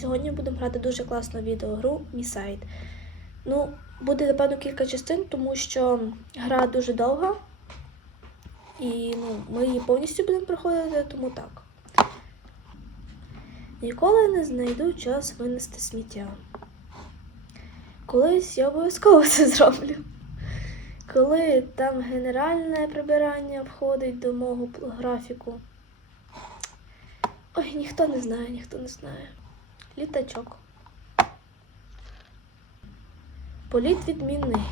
сьогодні будемо грати дуже класну відеогру Місайд. Ну, буде напевно кілька частин, тому що гра дуже довга. І ну, ми її повністю будемо проходити, тому так. Ніколи не знайду час винести сміття. Колись я обов'язково це зроблю. Коли там генеральне прибирання входить до мого графіку. Ой, ніхто не знає, ніхто не знає. Літачок. Політ відмінний.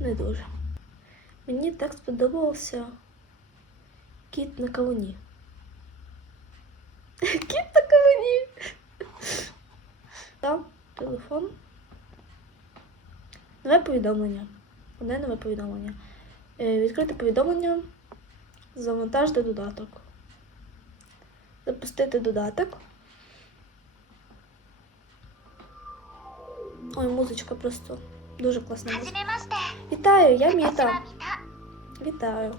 Не дуже. Мені так сподобався кіт на кавуні. Кіт на кавуні. Там телефон. Нове повідомлення. Одне нове повідомлення. Е, Відкрити повідомлення. Завантажити додаток. Запустити додаток. Ой, музичка просто дуже класна. Вітаю, я Міта. Вітаю.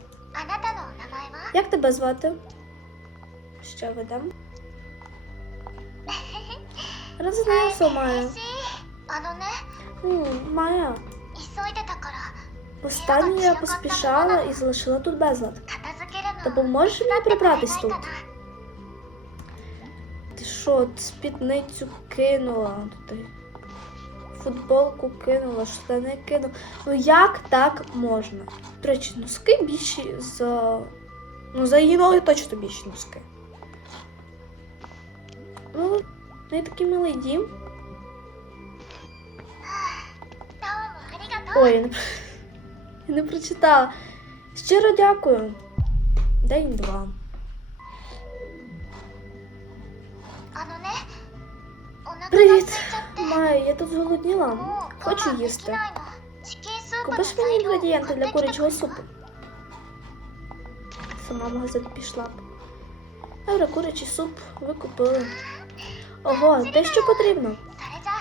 Як тебе звати? Ще видам. Роззнайомся, Майя. Майя. Останнє я поспішала і залишила тут безлад. Допоможеш мені прибратись тут? Ти що, спідницю кинула? туди? футболку кинула, штани кинула. Ну як так можна? До речі, носки більші за. Ну, за її ноги точно більші носки. Ну, не такий милий дім. Ой, я не... я не прочитала. Щиро дякую. День два. Привіт! маю, я тут голодніла. Хочу їсти. Купиш мені інгредієнти для курячого супу. Сама магазин пішла б. Евро курячий суп ви купили. Ого, те що потрібно.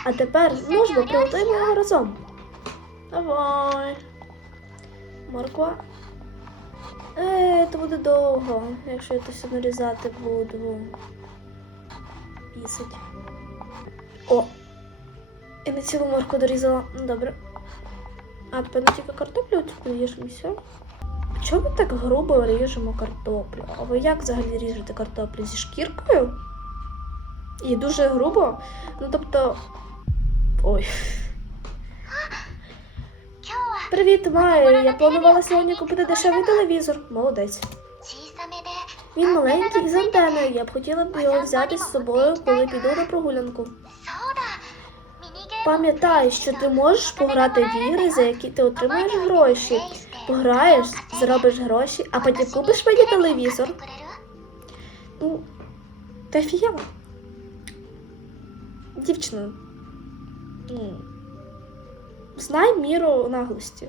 А тепер ну приготуємо його разом. Давай. Морква. Е, це буде довго, якщо я то все нарізати буду. Пісить. О! І на цілу морку дорізала. Ну, добре. А тепер не тільки картоплю підріжемо і все. Чому ми так грубо ріжемо картоплю? А ви як взагалі ріжете картоплю? Зі шкіркою? І дуже грубо. Ну тобто. Ой. Привіт, Майя! Я планувала сьогодні купити дешевий телевізор. Молодець. Він маленький і з антеною. Я б хотіла б його взяти з собою, коли піду на прогулянку. Пам'ятай, що ти можеш пограти в ігри, за які ти отримаєш гроші. Пограєш, зробиш гроші, а потім купиш мені телевізор. Ну, та фіяла. Дівчина, ну, знай міру наглості.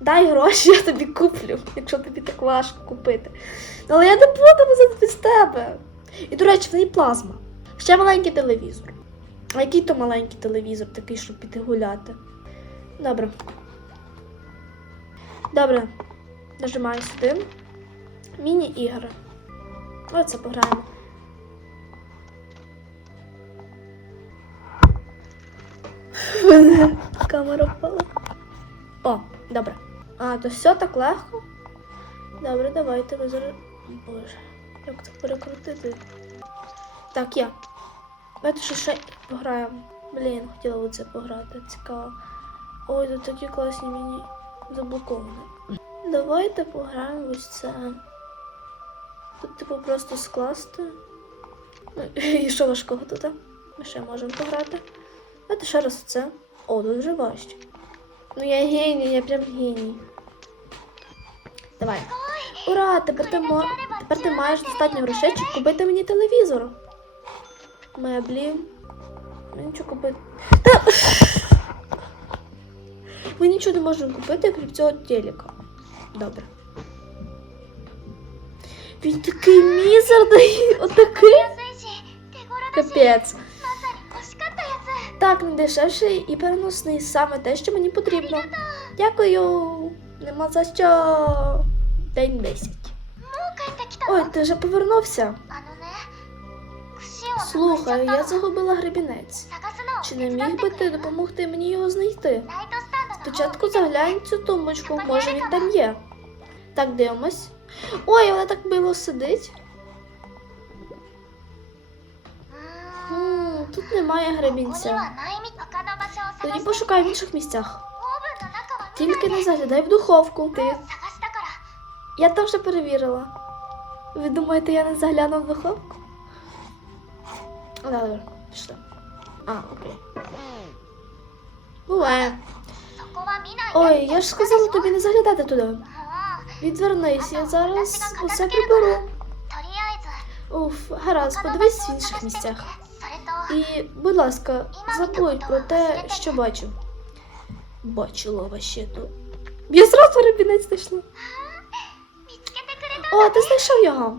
Дай гроші, я тобі куплю, якщо тобі так важко купити. Але я не буду без тебе. І, до речі, в неї плазма. Ще маленький телевізор. А який то маленький телевізор, такий, щоб піти гуляти? Добре. Добре. Нажимаю сюди. Міні-ігри. Оце пограємо. Камера впала. О, добре. А, то все так легко. Добре, давайте ви зараз. Боже, як це перекрутити? Так, я. Давайте ще ще пограємо. Блін, хотіла оце пограти. Цікаво. Ой, тут такі класні міні заблоковані. Давайте пограємо ось це. Тут, типу, просто скласти. Ну, і що важкого тут? Ми ще можемо пограти. Давайте ще раз це. О, тут вже важче. Ну я геній, я прям геній. Давай. Ура! Тепер ти, мо... тепер ти маєш достатньо грошей, щоб купити мені телевізор меблі. Ми нічого купити. Та... Ми нічого не можемо купити, крім цього телека. Добре. Він такий мізерний, отакий. Капець. Так, найдешевший і переносний саме те, що мені потрібно. Дякую. Нема за що. День 10. Ну, Ой, ти вже повернувся. Слухай, я загубила гребінець. Чи не міг би ти допомогти мені його знайти? Спочатку заглянь цю тумбочку, може він там є. Так дивимось. Ой, вона так мило сидить. Хм, Тут немає гребінця. Тоді пошукай в інших місцях. Тільки не заглядай в духовку. Ти. Я там вже перевірила. Ви думаєте, я не загляну в духовку? Ладно, пішли. А, окей. Буває. Ой, я ж сказала тобі не заглядати туди. Відвернись, я зараз усе приберу. Уф, гаразд, подивись в інших місцях. І, будь ласка, забудь про те, що бачу. Бачила тут. Я зразу рибінець знайшла. О, ти знайшов його.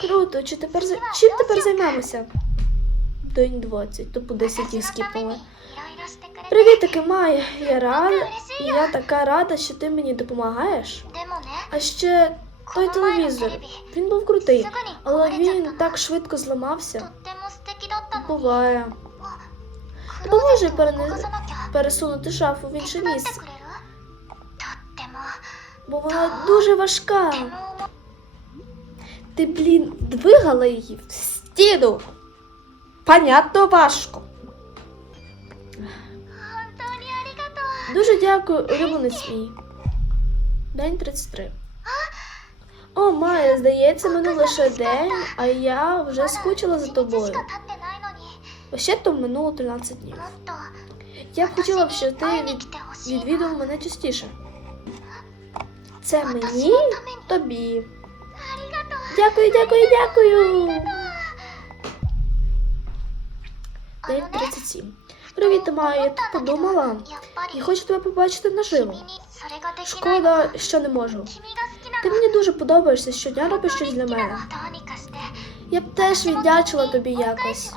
Круто, чи тепер чим тепер займемося? день 20, то по 10 їх скіпали. Привіт, таки Майя, Я рада, я така рада, що ти мені допомагаєш. А ще той телевізор. Він був крутий, але він так швидко зламався. Буває. Допоможи пересунути шафу в інше місце. Бо вона дуже важка. Ти, блін, двигала її в стіну. Понятно важко. Дуже дякую, улюбленець мій. День 33. О, Майя, здається, минув лише день, а я вже скучила за тобою. Ще то минуло 13 днів. Я б хотіла б, щоб ти відвідав мене частіше. Це мені тобі. Дякую, дякую, дякую. День 37. Привіт, Майя, ти подумала? і хочу тебе побачити наживо. Шкода, що не можу. Ти мені дуже подобаєшся, щодня робиш щось для мене. Я б теж віддячила тобі якось.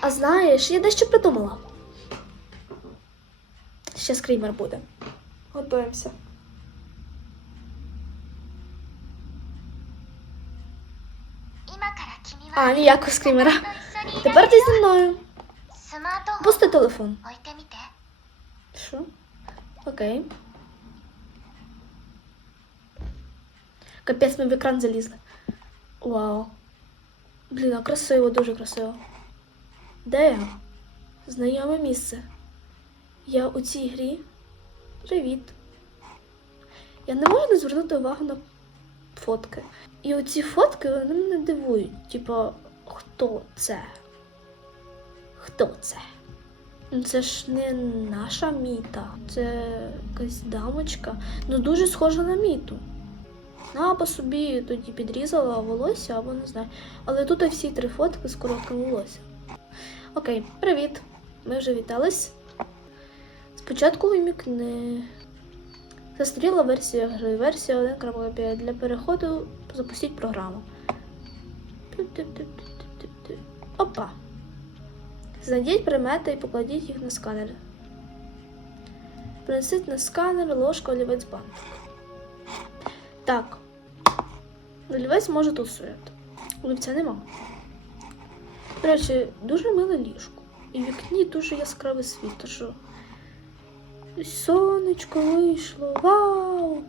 А знаєш, я дещо придумала. Ще скрімер буде. Готуємося. А, ніякого скрімера. Тепер ти зі мною. Пусти телефон. Що? Окей. Капець, ми в екран залізли. Вау. Блін, а красиво, дуже красиво. Де я? Знайоме місце. Я у цій грі. Привіт. Я не можу не звернути увагу на фотки. І оці фотки вони мене дивують. Типа, хто це? Хто це? Ну, Це ж не наша міта, це якась дамочка. Ну дуже схожа на міту. Ну, або собі тоді підрізала волосся, або не знаю. Але тут всі три фотки з коротким волоссям. Окей, привіт. Ми вже вітались. Спочатку вимікни. Застаріла версія гри, версія 1.5. Для переходу запустіть програму. Опа. Знайдіть предмети і покладіть їх на сканер. Принесіть на сканер ложку олівець бантик. Так. Олівець може тут стояти. Олівця нема. До речі, дуже миле ліжко. І в вікні дуже яскравий світ. що Сонечко вийшло. Вау!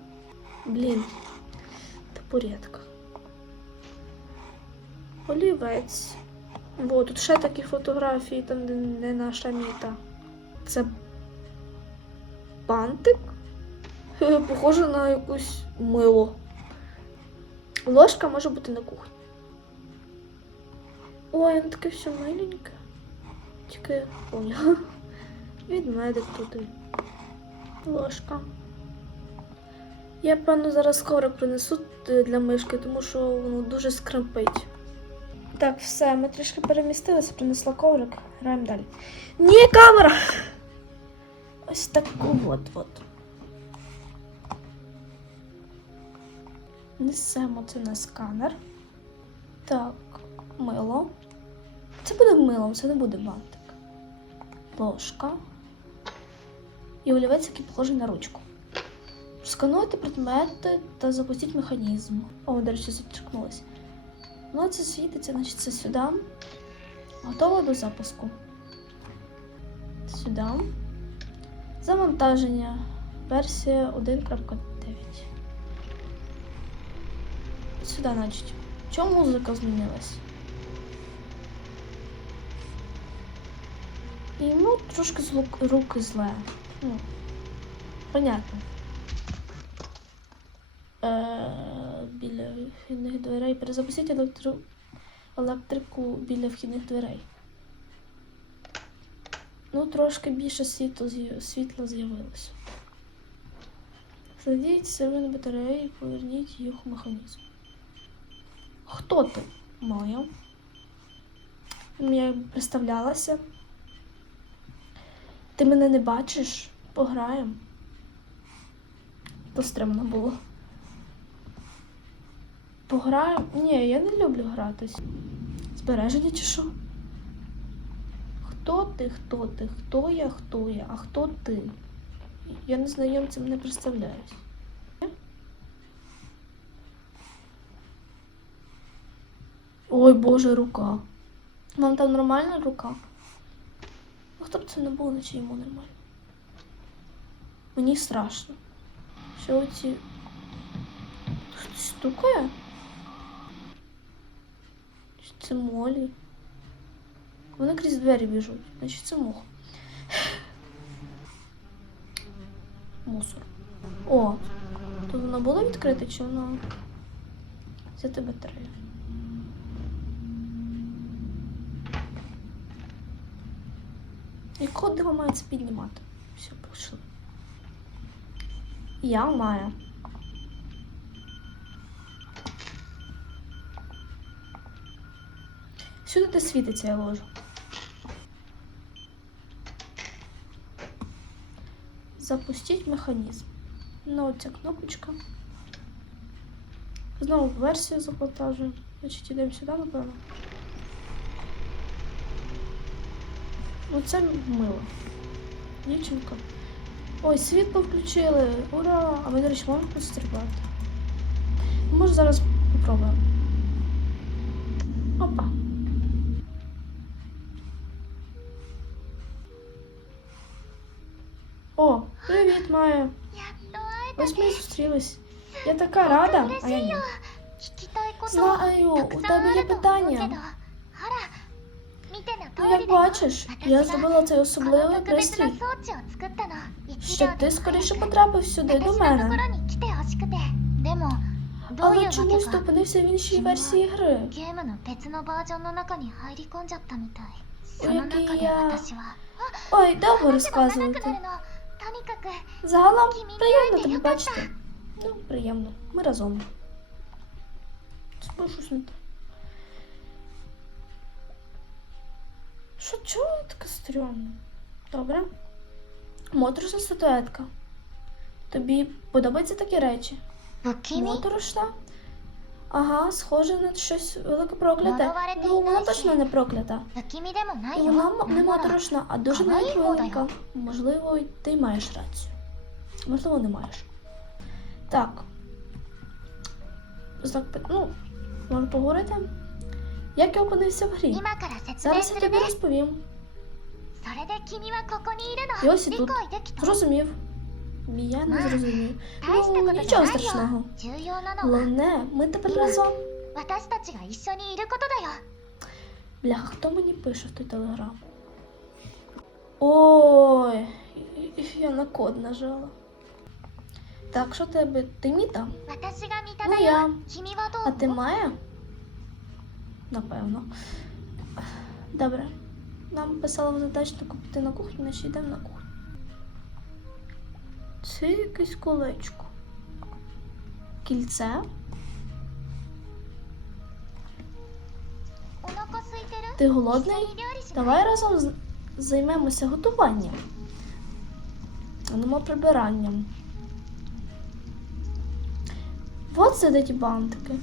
Блін. Табуретка. Олівець. Во, тут ще такі фотографії, там де не наша міта. Це бантик? Похоже на якусь мило. Ложка може бути на кухні. Ой, воно таке все миленьке. Тільки поняла. Відмедик тут. Ложка. Я, певно, зараз коврик принесу е, для мишки, тому що воно дуже скрипить. Так, все, ми трішки перемістилися, принесла коврик, граємо далі. Ні, камера! Ось таку от от. Несемо це на сканер. Так, мило. Це буде милом, це не буде бантик. Ложка. І олівець, який похожий на ручку. Скануйте предмети та запустіть механізм. О, до речі, зачеркнулося. Ну, це світиться, значить це сюди. Готово до запуску. Сюди. Завантаження. Версія 1.9. Сюди, значить. Чому музика змінилась? І ну, трошки звук руки зле. Ну, понятно. Е, біля вхідних дверей. Перезапустіть електро... електрику біля вхідних дверей. Ну, трошки більше світло, світла з'явилося. Знайдіть сервер батареї і поверніть їх у механізм. Хто ти? Моя. Я представлялася. Ти мене не бачиш? Пограємо. То стримно було. Пограємо? Ні, я не люблю гратись. Збереження чи що? Хто ти, хто ти? Хто я, хто я? А хто ти? Я незнайомцем не представляюсь. Ой, Боже, рука. Вам там нормальна рука? Хто це не було, наче йому нормально. Мені страшно. Що оці. Хтось стукає? Чи це молі? Вони крізь двері біжуть, значить це мух. Мусор. О, то воно було відкрите, чи воно. Взяти батарею. Якого дива має це піднімати? Все, пішли. Я маю. Сюди де світиться, я ложу. Запустіть механізм. Ну, ця кнопочка. Знову версію завантажую. Значить, йдемо сюди, напевно. Ну, Оце мило. Дівчинка. Ой, світло включили. Ура! А ви до речі, можемо тут. Може зараз спробуємо. Опа. О, привіт, Майя. Ось ми зустрілись. Я така рада, а. Знаю, у тебе є питання як бачиш, я зробила цей особливий пристрій, щоб ти скоріше потрапив сюди до мене. Але чомусь зупинився в іншій версії гри, у якій я... Ой, довго розказувати. Загалом приємно тебе бачити. Ну, приємно. Ми разом. Спрошу снути. Що чого таке стрьомно? Добре. Моторошна статуетка. Тобі подобаються такі речі? Моторошна? Ага, схоже на щось велике прокляте. Ну, вона точно не проклята. І вона не моторошна, а дуже навіть велика. Можливо, ти маєш рацію. Можливо, не маєш. Так. Ну, можна поговорити. Як я опинився в грі? Зараз я тобі розповім. І ось і тут. Зрозумів. Я не зрозумів. Ну, нічого страшного. Головне, ми тепер разом. Бляха, хто мені пише в той телеграм? Ой, я на код нажала. Так, що тебе? Ти Міта? Ну я. А ти має? напевно. Добре. Нам писала задачу купити на кухню, ми йдемо на кухню. Це якесь колечко. Кільце. Ти голодний? Давай разом займемося готуванням. Нема прибиранням. От сидить бантики.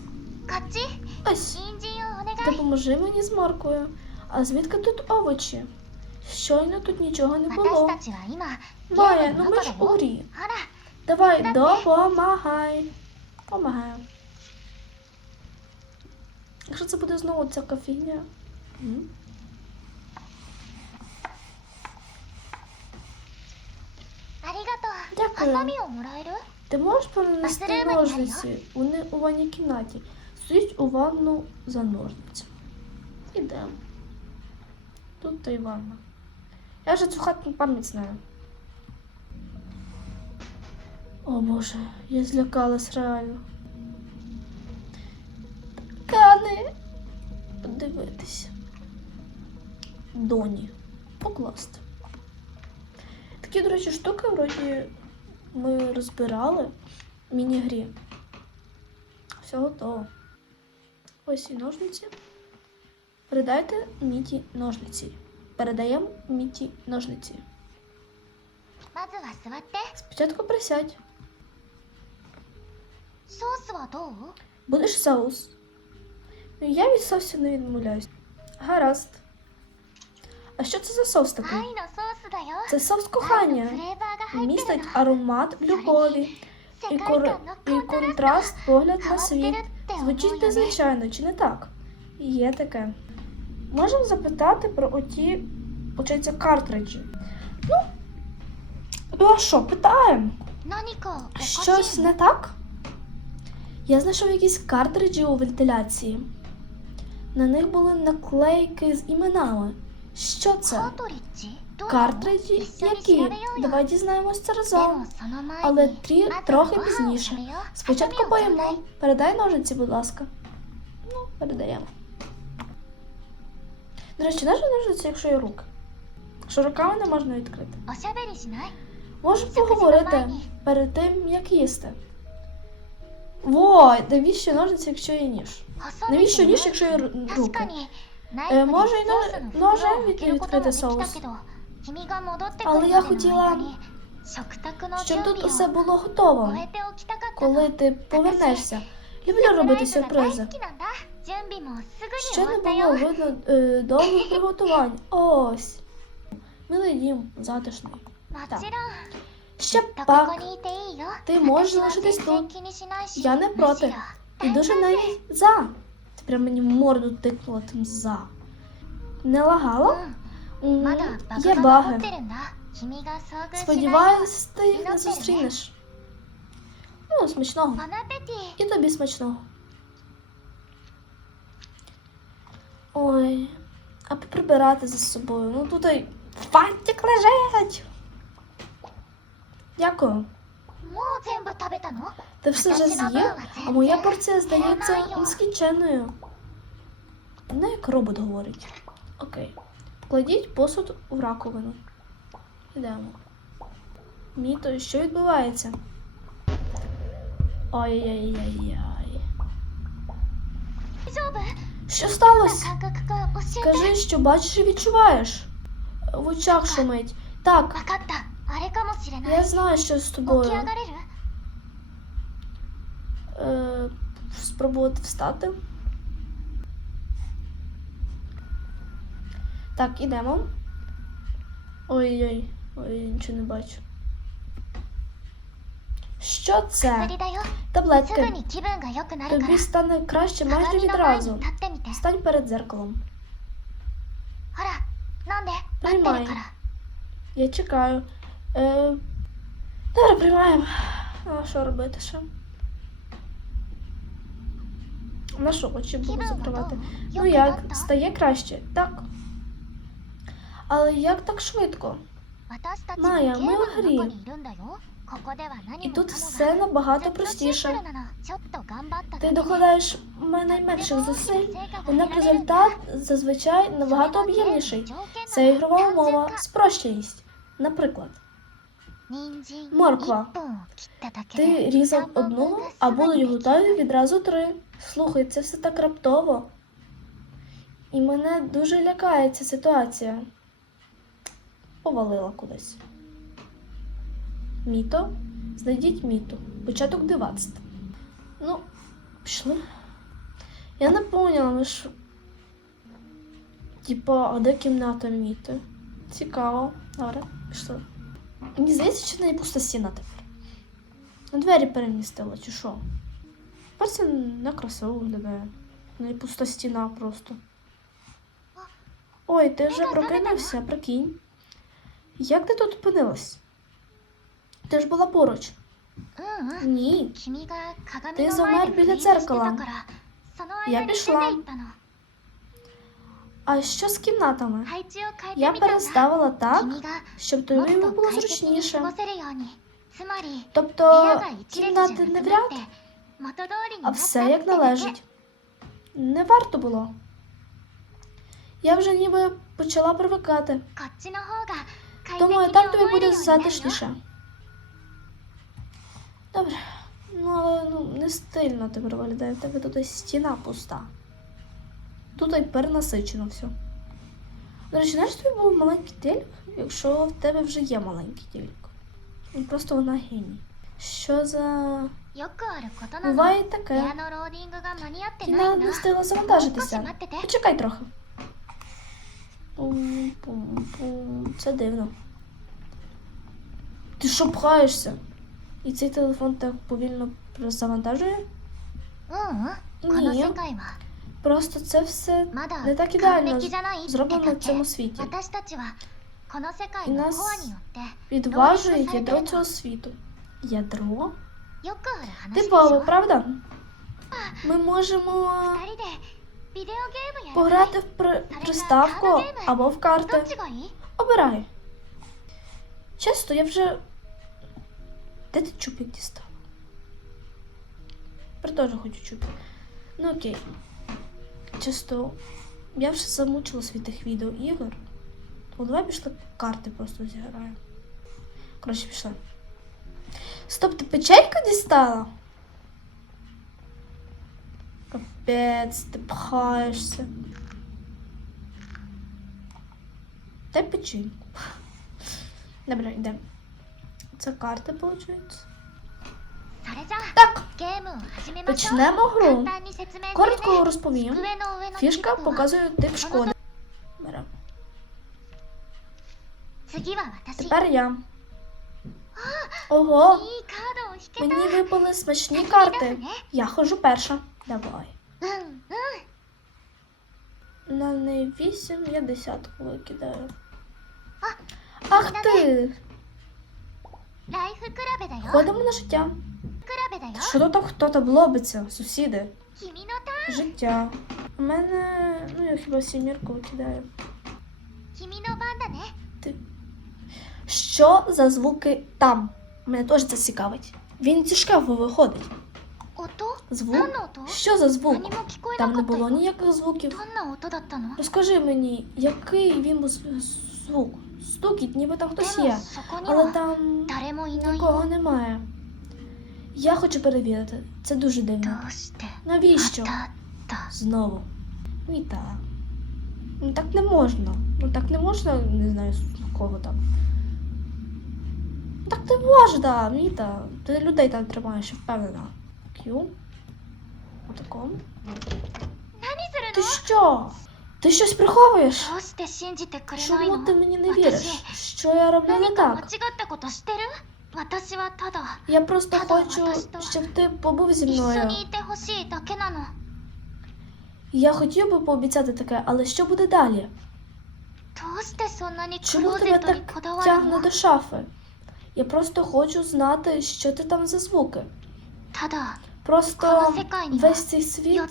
Ось допоможи мені з Маркою, А звідки тут овочі? Щойно тут нічого не було. Має, ну ми ж у грі. Давай допомагай. Помагаємо. Якщо це буде знову ця кофійня. Дякую. Ти можеш перенести ножниці у, не, у ванній кімнаті? Стоїть у ванну за ножницями. Ідемо. Тут та й ванна. Я вже цю хату пам'ять знаю. О Боже, я злякалась реально. Кани. Подивитися. Доні. Покласти. Такі, до речі, штуки вроді ми розбирали в міні-грі. Все готово. Ось і ножниці. Передайте міті ножниці. Передаємо міті ножниці. Спочатку присядь. Соус Будеш соус. Ну, я від соусу не відмовляюсь. Гаразд. А що це за соус такий? Це соус кохання. Містить аромат любові і, кор... і контраст погляд на світ. Звучить незвичайно, чи не так? Є таке. Можемо запитати про оті, получається, картриджі. Ну, ну а що, питаємо? Щось не так? Я знайшов якісь картриджі у вентиляції. На них були наклейки з іменами. Що це? картриджі які? Давай дізнаємося разом. Але трі трохи пізніше. Спочатку поїмо. Передай ножиці, будь ласка. Ну, передаємо. До речі, наші ножиці, якщо є руки. Що руками не можна відкрити. Можемо поговорити перед тим, як їсти. Вой, навіщо ножиці, якщо є ніж? Навіщо ніж, якщо є руки? Е, може і ножем відкрити соус? Але я хотіла, щоб тут усе було готово, коли ти повернешся. Люблю робити сюрпризи. Ще не було видно е, довгих приготувань. Ось. Милий дім затишний. Так. Ще пак. Ти можеш залишитись тут. Я не проти. І дуже навіть за. Ти прям мені в морду тикнула тим за. Не лагала? Є баги. Сподіваюсь, ти їх не зустрінеш. Ну, смачного. І тобі смачного. Ой, а прибирати за собою. Ну тут і фантик лежить. Дякую. Ти все вже з'їв, а моя порція здається нескінченою. Не ну, як робот говорить. Окей. Кладіть посуд у раковину. Йдемо. Міто, що відбувається? Ай-яй-яй-яй. Що сталося? Кажи, що бачиш і відчуваєш. В очах шумить. Так. Я знаю, що з тобою. Е, спробувати встати. Так, ідемо. Ой-ой, ой, нічого не бачу. Що це? Таблетки. Тобі стане краще майже відразу. Стань перед зеркалом. Приймай. Я чекаю. Е, Добре, приймаємо. А що робити ще? На що очі буду закривати? Ну як, стає краще? Так. Але як так швидко? Майя, ми в грі. І тут все набагато простіше. Ти докладаєш мене найменших зусиль, однак результат зазвичай набагато об'ємніший. Це ігрова умова, спрощеність. Наприклад, морква. Ти різав одну, а були готові відразу три. Слухай, це все так раптово. І мене дуже лякає ця ситуація. Повалила кудись. Міто? Знайдіть міто. Початок 12. Ну, пішли. Я не поняла, ну що. Типа, а де кімната міти? Цікаво. Добре, пішли. Мені здається, що в неї пуста стіна тепер. На двері перемістила, чи що? Тепер це не красиво виглядає. Не пуста стіна просто. Ой, ти вже прокинувся, прикинь. Як ти тут опинилась? Ти ж була поруч. Ні. Ти замер біля дзеркала. Я пішла. А що з кімнатами? Я переставила так, щоб тобі було зручніше. Тобто кімнати не в ряд, а все як належить. Не варто було. Я вже ніби почала привикати. Думаю, так тобі буде затишніше. Добре, ну але ну, не стильно тепер виглядає. у тебе тут стіна пуста. Тут і перенасичено все. До речі, знаєш, тобі був маленький телік, якщо в тебе вже є маленький телік. Просто вона геній. Що за. Буває таке. Ти не встигла завантажитися. Почекай трохи. Це дивно. Ти що пхаєшся? І цей телефон так повільно завантажує? Ні. Просто це все не так ідеально зроблено в цьому світі. І нас відважує ядро цього світу. Ядро? Типово, правда? Ми можемо Пограти в при... приставку або в карти. Обирай. Чесно, я вже. Де ти чупік дістав? Я хочу чупік. Ну окей. Чисто. Я вже замучилась від тих відео ігор. Ну, давай пішли карти просто зіграю. Коротше, пішла. Стоп, ти печальку дістала? Капець, ти пхаєшся. Дай печеньку. Добре, йде. Це карта, виходить. Так, почнемо гру. Коротко розповім. Фішка показує тип шкоди. Тепер я. Ого, мені випали смачні карти. Я ходжу перша. Давай. На неї вісім я десятку викидаю. Ах ти! Ходимо на життя. Та що то там хто-то блобиться, сусіди? Життя. У мене, ну я хіба сімірку викидаю. Що за звуки там? Мене теж це цікавить. Він зі шкафу виходить. Звук? Що за звук? Там не було ніяких звуків. Розкажи мені, який він був звук? Стукіт, ніби там хтось є, але там нікого немає. Я хочу перевірити. Це дуже дивно. Навіщо? Знову. І так. Ну так не можна. Ну так не можна, не знаю, кого там. Так ти можна, Міта. Ти людей там тримаєш, я впевнена. Q. Отако. Ти що? Ти щось приховуєш? Чому ти мені не віриш? Що я роблю не так? Я просто хочу, щоб ти побув зі мною. Я хотів би пообіцяти таке, але що буде далі? Чому тебе так тягне до шафи? Я просто хочу знати, що ти там за звуки. Просто весь цей світ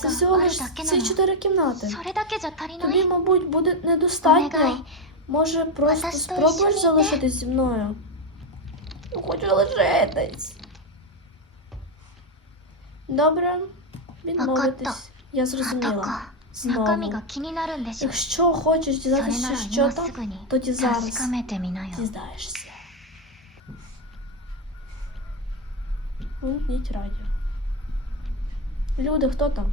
це всього лише ці чотири кімнати. Тобі, мабуть, буде недостатньо. Може, просто спробуєш залишитись зі мною? Ну, Хочу залишитись. Добре, відмовитись. Я зрозуміла. Знову. Якщо хочеш дізнатися, що там, тоді зараз дізнаєшся. Вимкніть радіо. Люди, хто там?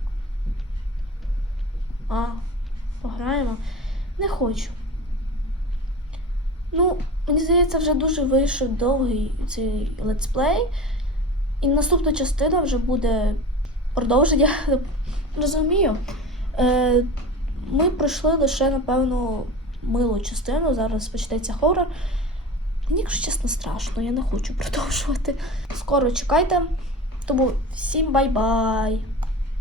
А, пограємо. Не хочу. Ну, мені здається, вже дуже вийшов довгий цей летсплей. І наступна частина вже буде продовження. Розумію. Е, ми пройшли лише, напевно, милу частину. Зараз почнеться хорор. Мені, якщо чесно, страшно, я не хочу продовжувати. Скоро чекайте. Тому всім бай-бай!